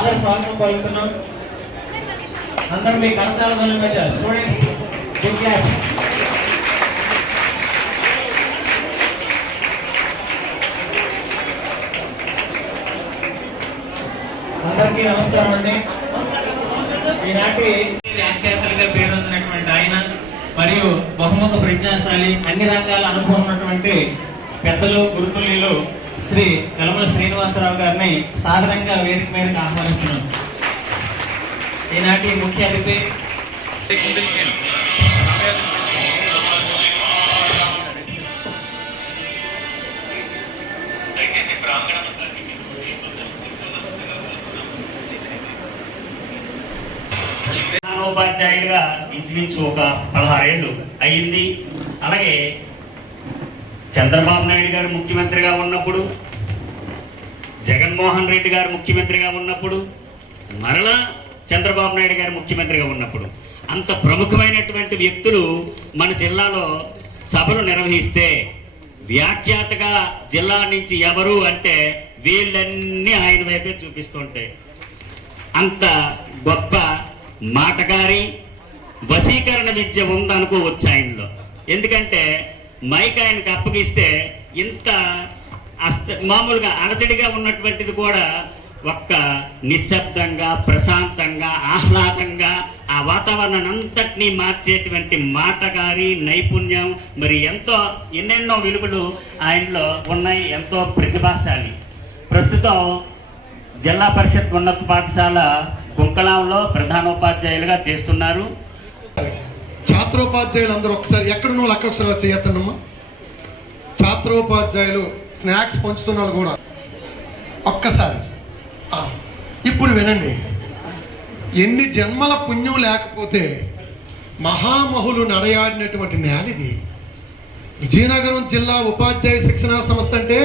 సాదర స్వాగతం పలుకుతున్నాం. అందరూ మీ కరతాళ ధ్వనుల మధ్య స్టూడెంట్స్ బిగ్ క్లాప్స్. అందరికీ నమస్కారం అండి. ఈనాటి వ్యాఖ్యాతలుగా పేరొందినటువంటి ఆయన మరియు బహుముఖ ప్రజ్ఞాశాలి, అన్ని రంగాల అనుభవం ఉన్నటువంటి పెద్దలు, గురుతుల్యులు శ్రీ యలమల శ్రీనివాసరావు గారిని సాదరంగా వేదిక మీదకి ఆహ్వానిస్తున్నాం. ఈనాటి ముఖ్య అతిథి ఉపాధ్యాయుడిగా ఇంచుమించు ఒక 16 ఏళ్ళు అయ్యింది. అలాగే చంద్రబాబు నాయుడు గారు ముఖ్యమంత్రిగా ఉన్నప్పుడు, జగన్మోహన్ రెడ్డి గారు ముఖ్యమంత్రిగా ఉన్నప్పుడు, మరలా చంద్రబాబు నాయుడు గారు ముఖ్యమంత్రిగా ఉన్నప్పుడు అంత ప్రముఖమైనటువంటి వ్యక్తులు మన జిల్లాలో సభలు నిర్వహిస్తే వ్యాఖ్యాతగా జిల్లా నుంచి ఎవరు అంటే వీళ్ళన్నీ ఆయన వైపే చూపిస్తుంటాయి. అంత గొప్ప మాటగారి, వశీకరణ విద్య ఉందనుకోవచ్చు ఆయనలో. ఎందుకంటే మైక్ ఆయనకు అప్పగిస్తే ఇంత మామూలుగా అలజడిగా ఉన్నటువంటిది కూడా ఒక్క నిశ్శబ్దంగా, ప్రశాంతంగా, ఆహ్లాదంగా ఆ వాతావరణాన్ని అంతటినీ మార్చేటువంటి మాటగారి నైపుణ్యం, మరి ఎన్నెన్నో విలువలు ఆయనలో ఉన్నాయి. ఎంతో ప్రతిభాశాలి. ప్రస్తుతం జిల్లా పరిషత్ ఉన్నత పాఠశాల గుంకలాంలో ప్రధానోపాధ్యాయులుగా చేస్తున్నారు. ఛాత్రోపాధ్యాయులు అందరూ ఒకసారి ఎక్కడున్న వాళ్ళు అక్కడ ఒకసారి చేయొద్దమ్మా. ఛాత్రోపాధ్యాయులు స్నాక్స్ పంచుతున్న వాళ్ళు కూడా ఒక్కసారి ఇప్పుడు వినండి. ఎన్ని జన్మల పుణ్యం లేకపోతే మహామహులు నడయాడినటువంటి నేల ఇది. విజయనగరం జిల్లా ఉపాధ్యాయ శిక్షణా సంస్థ అంటే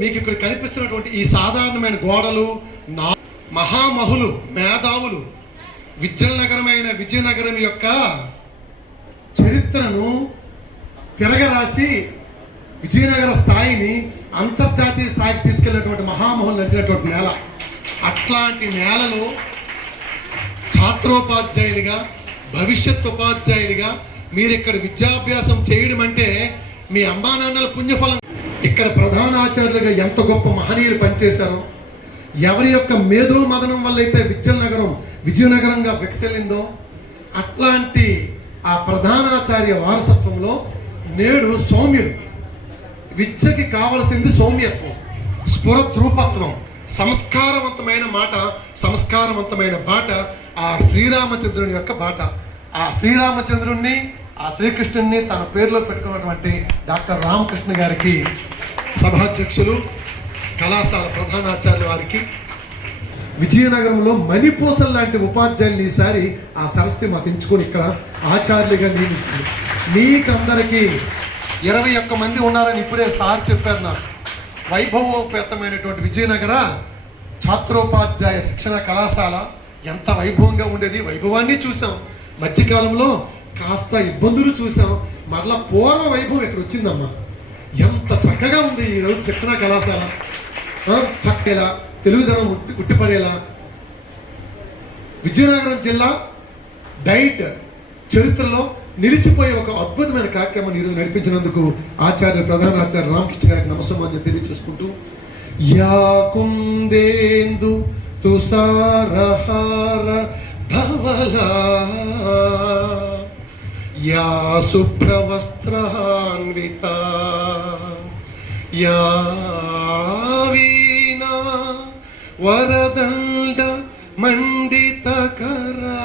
మీకు ఇక్కడ కనిపిస్తున్నటువంటి ఈ సాధారణమైన గోడలు, మహామహులు, మేధావులు విద్యనగరమైన విజయనగరం యొక్క చరిత్రను తిరగరాసి విజయనగర స్థాయిని అంతర్జాతీయ స్థాయికి తీసుకెళ్ళినటువంటి మహామహులు నడిచినటువంటి నేల. అట్లాంటి నేలలో ఛాత్రోపాధ్యాయులుగా, భవిష్యత్ ఉపాధ్యాయులుగా మీరు ఇక్కడ విద్యాభ్యాసం చేయడం అంటే మీ అమ్మా నాన్నల పుణ్యఫలం. ఇక్కడ ప్రధాన ఆచార్యులుగా ఎంత గొప్ప మహనీయులు పనిచేశారో, ఎవరి యొక్క మేధో మదనం వల్ల అయితే విజయనగరంగా వికసిల్లిందో అట్లాంటి ఆ ప్రధానాచార్య వారసత్వంలో నేడు సౌమ్యులు. విద్యకి కావలసింది సౌమ్యత్వం, స్ఫురద్రూపత్వం, సంస్కారవంతమైన మాట, సంస్కారవంతమైన బాట ఆ శ్రీరామచంద్రుని యొక్క బాట. ఆ శ్రీరామచంద్రుణ్ణి, ఆ శ్రీకృష్ణుడిని తన పేరులో పెట్టుకున్నటువంటి డాక్టర్ రామకృష్ణ గారికి, సభాధ్యక్షులు, కళాశాల ప్రధానాచార్యుల వారికి, విజయనగరంలో మణిపూసల్ లాంటి ఉపాధ్యాయులు ఈసారి ఆ సరస్వతి మాత ఎంచుకొని ఇక్కడ ఆచార్యులుగా నియమించింది. మీకందరికీ 21 మంది ఉన్నారని ఇప్పుడే సార్ చెప్పారు నాకు. వైభవోపేతమైనటువంటి విజయనగర ఛాత్రోపాధ్యాయ శిక్షణ కళాశాల ఎంత వైభవంగా ఉండేది. వైభవాన్ని చూసాం, మధ్యకాలంలో కాస్త ఇబ్బందులు చూసాం, మరలా పూర్వ వైభవం ఇక్కడ వచ్చిందమ్మా. ఎంత చక్కగా ఉంది ఈరోజు శిక్షణ కళాశాల. చక్కేలా, తెలుగుదనం ఉట్టిపడేలా విజయనగరం జిల్లా డైట్ చరిత్రలో నిలిచిపోయే ఒక అద్భుతమైన కార్యక్రమాన్ని ఈరోజు నడిపించినందుకు ప్రధానాచార్య రామకృష్ణ గారికి నమస్కారం తెలియజేసుకుంటూ, యాకుందేందు తుసారహార ధవలా యా శుభ్రవస్త్రాన్విత యా వీణా వరదండ మండితకరా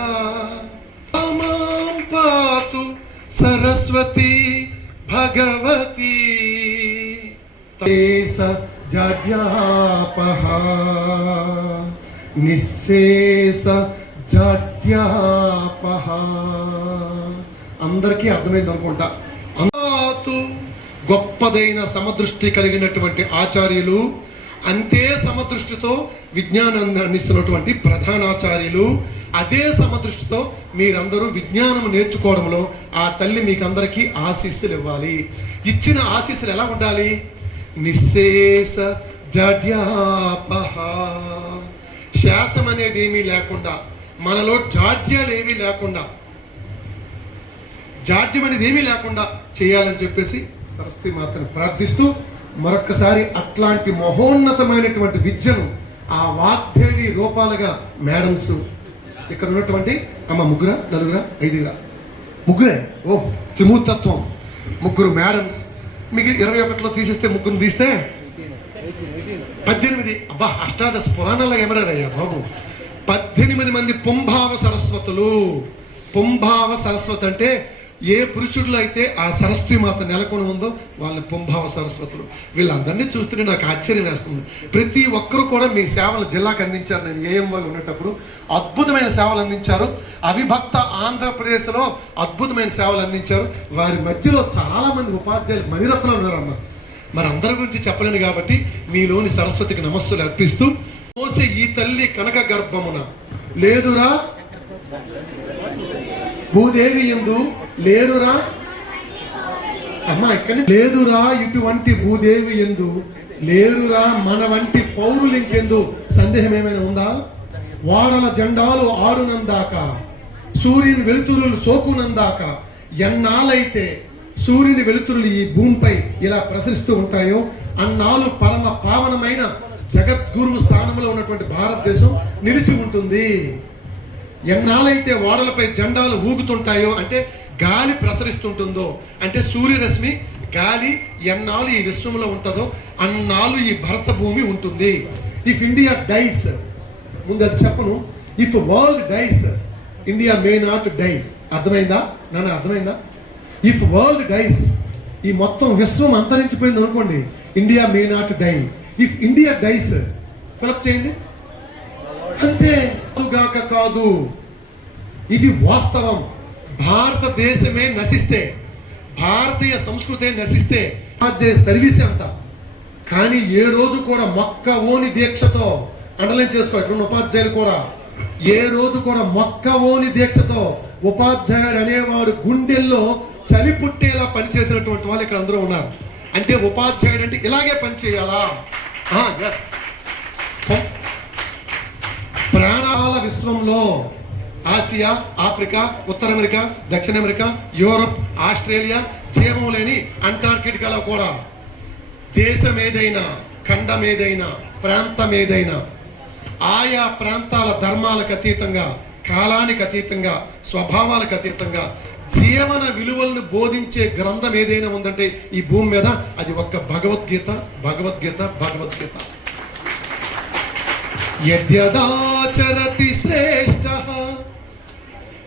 మాం పాతు సరస్వతి భగవతి తేస జడ్యాపహ నిశ్శేష జడ్యాపహ. అందరికీ అర్థమైంది అనుకుంటా. గొప్పదైన సమదృష్టి కలిగినటువంటి ఆచార్యులు, అంతే సమదృష్టితో విజ్ఞానాన్ని అందిస్తున్నటువంటి ప్రధానాచార్యులు, అదే సమదృష్టితో మీరందరూ విజ్ఞానం నేర్చుకోవడంలో ఆ తల్లి మీకు అందరికీ ఆశీస్సులు ఇవ్వాలి. ఇచ్చిన ఆశీస్సులు ఎలా ఉండాలి? నిశ్శేష జడ్యాపహ శాసం అనేది ఏమీ లేకుండా, మనలో జాడ్యాలు ఏమీ లేకుండా, జాడ్యం అనేది ఏమీ లేకుండా చేయాలని చెప్పేసి సరస్వతి మాతను ప్రార్థిస్తూ మరొక్కసారి అట్లాంటి మహోన్నతమైనటువంటి విద్యను ఆ వాగ్దేవి రూపాలుగా మేడమ్స్ ఇక్కడ ఉన్నటువంటి అమ్మ ముగ్గురా నలుగురా ఐదుగురా ముగ్గురే, ఓ త్రిమూర్తత్వం, ముగ్గురు మేడమ్స్. మీకు 21లో తీసేస్తే ముగ్గురు తీస్తే 18, అబ్బా అష్టాదశ పురాణాల్లో ఏమరాదయ్యా బాబు, 18 మంది పుంభావ సరస్వతులు. పుంభావ సరస్వతి అంటే ఏ పురుషుడిలో అయితే ఆ సరస్వతి మాత నెలకొని ఉందో వాళ్ళని పుంభావ సరస్వతులు. వీళ్ళందరినీ చూస్తుంటే నాకు ఆశ్చర్యం వేస్తుంది. ప్రతి ఒక్కరు కూడా మీ సేవలు జిల్లాకు అందించారు. నేను ఏఎంఓగా ఉన్నప్పుడు అద్భుతమైన సేవలు అందించారు. అవిభక్త ఆంధ్రప్రదేశ్లో అద్భుతమైన సేవలు అందించారు. వారి మధ్యలో చాలామంది ఉపాధ్యాయులు మణిరత్నాలు ఉన్నారమ్మ. మరి అందరి గురించి చెప్పలేను కాబట్టి మీలోని సరస్వతికి నమస్సులు అర్పిస్తూ, మోసే ఈ తల్లి కనక గర్భమున లేదురా భూదేవి యందు లేరురా అమ్మా, ఇక్కడ లేదురా ఇటువంటి భూదేవి యందు లేరురా మన వంటి పౌరులు ఇంకెందు సందేహం ఏమైనా ఉందా? వాడల జెండాలు ఆడునందాక, సూర్యుని వెలుతురులు సోకునందాక, ఎన్నాళ్ళైతే సూర్యుని వెలుతురులు ఈ భూమిపై ఇలా ప్రసరిస్తూ ఉంటాయో అన్నాళ్ళు పరమ పావనమైన జగద్గురువు స్థానంలో ఉన్నటువంటి భారతదేశం నిలిచి ఉంటుంది. ఎన్నాళ్ళైతే ఓడలపై జెండాలు ఊగుతుంటాయో అంటే గాలి ప్రసరిస్తుంటుందో, అంటే సూర్యరశ్మి గాలి ఎన్నాళ్ళు ఈ విశ్వంలో ఉంటుందో అన్నాళ్ళు ఈ భరత భూమి ఉంటుంది. ఇఫ్ ఇండియా డైస్, ముందు అది చెప్పను, if world dies India may not die. అర్థమైందా నాన్న? అర్థమైందా? ఇఫ్ వరల్డ్ డైస్, ఈ మొత్తం విశ్వం అంతరించిపోయింది అనుకోండి, India may not die. If India dies, fill up చేయండి అంతే. కాదుగాక కాదు, ఇది వాస్తవం. భారతదేశమే నశిస్తే, భారతీయ సంస్కృతే నశిస్తే సర్వీస్ అంతా. కానీ ఏ రోజు కూడా మొక్క ఓని దీక్షతో, అండర్లైన్ చేసుకో, ఇక్కడ ఉన్న ఉపాధ్యాయులు కూడా ఏ రోజు కూడా మొక్క ఓని దీక్షతో ఉపాధ్యాయుడు అనేవాడు గుండెల్లో చలి పుట్టేలా పనిచేసినటువంటి వాళ్ళు ఇక్కడ అందరూ ఉన్నారు. అంటే ఉపాధ్యాయుడు అంటే ఇలాగే పనిచేయాలా? ఎస్. ప్రాణాల విశ్వంలో ఆసియా, ఆఫ్రికా, ఉత్తర అమెరికా, దక్షిణ అమెరికా, యూరప్, ఆస్ట్రేలియా, జీవం లేని అంటార్కిటికాలో కూడా దేశం ఏదైనా, ఖండం ఏదైనా, ప్రాంతం ఏదైనా ఆయా ప్రాంతాల ధర్మాలకు అతీతంగా, కాలానికి అతీతంగా, స్వభావాలకు అతీతంగా జీవన విలువలను బోధించే గ్రంథం ఏదైనా ఉందంటే ఈ భూమి మీద అది ఒక్క భగవద్గీత, భగవద్గీత, భగవద్గీత. యద్యదాచరతి శ్రేష్ఠః,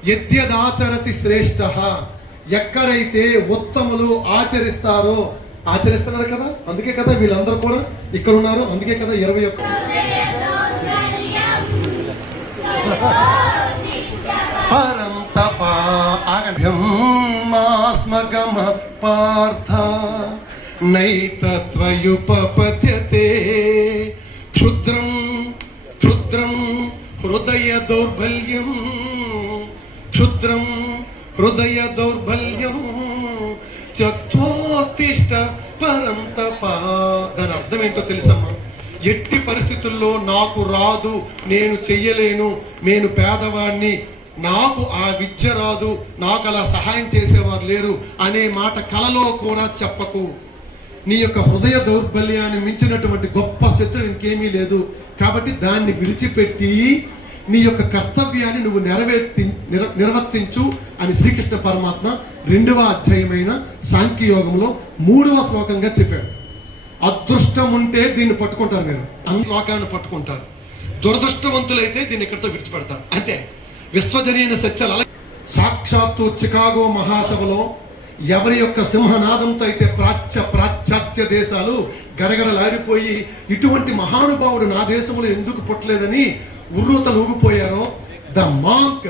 యద్యదాచరతి శ్రేష్ఠః, ఎక్కడైతే ఉత్తములు ఆచరిస్తారో, ఆచరిస్తున్నారు కదా, అందుకే కదా వీళ్ళందరూ కూడా ఇక్కడ ఉన్నారు, అందుకే కదా 21 పరంతపా ఆగభ్యం మాస్మగమ పార్థ నైతత్వయుపపద్యతే క్షుద్రం క్షుద్రం హృదయ దౌర్బల్యం, క్షుద్రం హృదయ దౌర్బల్యం త్యక్తోత్తిష్ట పరంతపా. దాని అర్థం ఏంటో తెలుసమ్మా? ఎట్టి పరిస్థితుల్లో నాకు రాదు, నేను చెయ్యలేను, నేను పేదవాడిని, నాకు ఆ విద్య రాదు, నాకు అలా సహాయం చేసేవారు లేరు అనే మాట కలలో కూడా చెప్పకు. నీ యొక్క హృదయ దౌర్బల్యాన్ని మించినటువంటి గొప్ప శత్రువు ఇంకేమీ లేదు. కాబట్టి దాన్ని విడిచిపెట్టి నీ యొక్క కర్తవ్యాన్ని నువ్వు నిర్వర్తించు అని శ్రీకృష్ణ పరమాత్మ 2వ అధ్యాయమైన సాంఖ్యయోగంలో 3వ శ్లోకంగా చెప్పాడు. అదృష్టం ఉంటే దీన్ని పట్టుకుంటారు, మీరు అన్ని శ్లోకాన్ని పట్టుకుంటారు. దురదృష్టవంతులైతే దీన్ని ఇక్కడితో విడిచిపెడతారు. అంతే. విశ్వజనీయ సత్యాలు. సాక్షాత్తు చికాగో మహాసభలో ఎవరి యొక్క సింహనాదంతో అయితే పాశ్చాత్య దేశాలు గడగడలాడిపోయి ఇటువంటి మహానుభావుడు నా దేశంలో ఎందుకు పుట్టలేదని ఉర్రూతలు ఊగిపోయారో, ద మాంక్,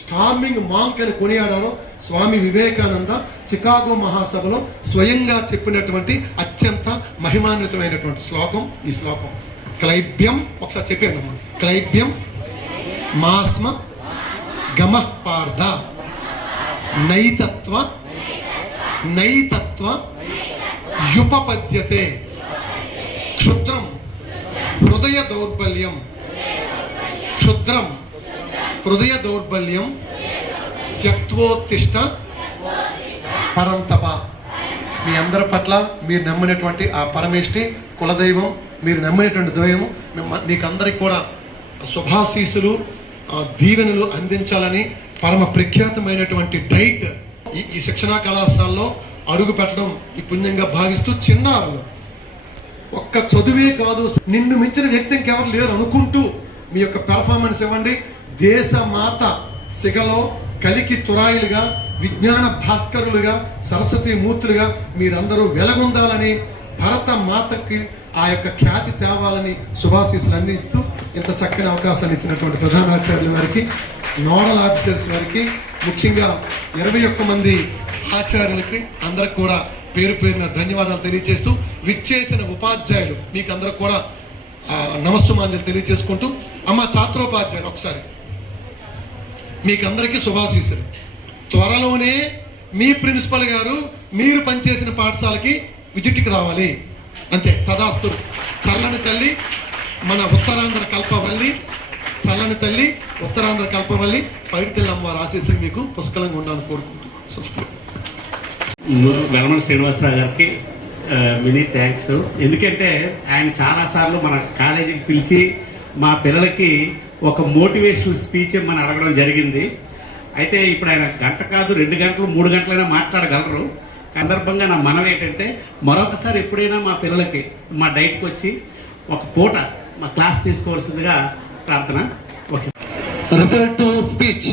స్టార్మింగ్ మాంక్ అని కొనియాడారో స్వామి వివేకానంద చికాగో మహాసభలో స్వయంగా చెప్పినటువంటి అత్యంత మహిమాన్వితమైనటువంటి శ్లోకం ఈ శ్లోకం. క్లైబ్యం, ఒకసారి చెప్పాను, క్లైబ్యం మాస్మ గమ పార్థ నైతత్వ నైతత్వ యుపపద్యతే క్షుద్రం హృదయ దౌర్బల్యం క్షుద్రం హృదయ దౌర్బల్యం త్యక్తోత్తిష్ట పరంతప. మీ అందరి పట్ల మీరు నమ్మినటువంటి ఆ పరమేష్టి కులదైవం, మీరు నమ్మినటువంటి దైవము నీకందరికి కూడా శుభాశీసులు దీవెనలు అందించాలని పరమ ప్రఖ్యాతమైనటువంటి డైట్ ఈ శిక్షణా కళాశాలలో అడుగు పెట్టడం ఈ పుణ్యంగా భావిస్తూ, చిన్నారులు ఒక్క చదువే కాదు నిన్ను మించిన వ్యక్తి ఇంకెవరు లేరు అనుకుంటూ మీ యొక్క పెర్ఫార్మెన్స్ ఇవ్వండి. దేశమాత సిగలో కలికి తురాయిలుగా, విజ్ఞాన భాస్కరులుగా, సరస్వతి మూర్తులుగా మీరందరూ వెలగొందాలని, భరత మాతకి ఆ యొక్క ఖ్యాతి తేవాలని శుభాశీస్సులు అందిస్తూ ఇంత చక్కని అవకాశాన్ని ఇచ్చినటువంటి ప్రధానాచార్యుల వారికి, నోడల్ ఆఫీసర్స్ వారికి, ముఖ్యంగా 21 మంది ఆచార్యులకి అందరికి కూడా పేరు పేరున ధన్యవాదాలు తెలియజేస్తూ, విచ్చేసిన ఉపాధ్యాయులు మీకు అందరికి కూడా నమస్సుమాంజలు తెలియజేసుకుంటూ, అమ్మ ఛాత్రోపాధ్యాయులు ఒకసారి మీకు అందరికీ శుభాశీస్సులు. త్వరలోనే మీ ప్రిన్సిపల్ గారు మీరు పనిచేసిన పాఠశాలకి విజిట్కి రావాలి. అంతే, తదాస్తు. చల్లని తల్లి మన ఉత్తరాంధ్ర కల్పవల్లి, చల్లని తల్లి ఉత్తరాంధ్ర కల్పవల్లి పైడితల్లి అమ్మవారి ఆశీస్సులు మీకు పుష్కలంగా ఉండాలని కోరుకుంటూ స్వస్తి. వెలమల శ్రీనివాసరావు గారికి మినీ థ్యాంక్స్. ఎందుకంటే ఆయన చాలాసార్లు మన కాలేజీకి పిలిచి మా పిల్లలకి ఒక మోటివేషనల్ స్పీచ్ మన అడగడం జరిగింది. అయితే ఇప్పుడు ఆయన గంట కాదు 2 గంటలు 3 గంటలైనా మాట్లాడగలరు. సందర్భంగా నా మనవి ఏంటంటే మరొకసారి ఎప్పుడైనా మా పిల్లలకి మా డైట్కి వచ్చి ఒక పూట మా క్లాస్ తీసుకోవాల్సిందిగా ప్రార్థన. Okay. Refer to speech.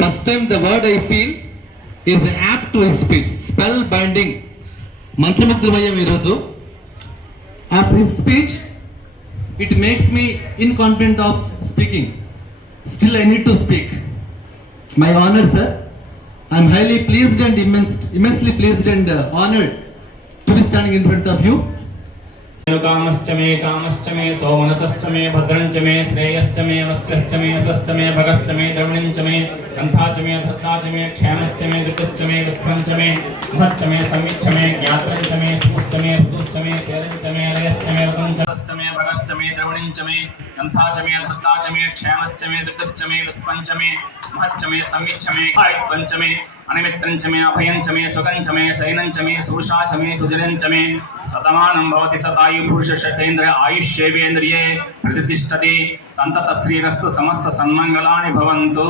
First time the word I feel is apt to his speech. Spell binding. మంత్రముగ్ధమయ్యాం ఈరోజు. After his speech, it makes me inconfident of speaking. Still I need to speak. My honor, sir. I am highly pleased and immensely pleased and honored to be standing in front of you. कामश्च मे सोमनसश्च मे भद्रञ्च मे श्रेयश्च मे वस्यश्च मे यशश्च मे भगश्च मे द्रविणञ्च मे कन्थाच मे धृताच मे क्षेमश्च मे दिक्श्च मे विस्फञ्च मे महच्च मे संविच्छ मे ज्ञात्रञ्च मे स्फुश्च मे ऋतुश्च मे शैलञ्च मे लयश्च मे रतञ्च मे भगश्च मे द्रविणञ्च मे कन्थाच मे धृताच मे क्षेमश्च मे दिक्श्च मे विस्फञ्च मे महच्च मे संविच्छ मे आयुत्वञ्च मे अनिमित्रञ्च मे अभयञ्च मे सुगञ्च मे शयनञ्च मे सुषाच मे सुजरञ्च मे शतमानं भवति शतायु पुरुष शतेन्द्र आयुष्येवेन्द्रिये प्रतिष्ठति संतत श्रीरस्तु समस्त सन्मंगलानि भवन्तु.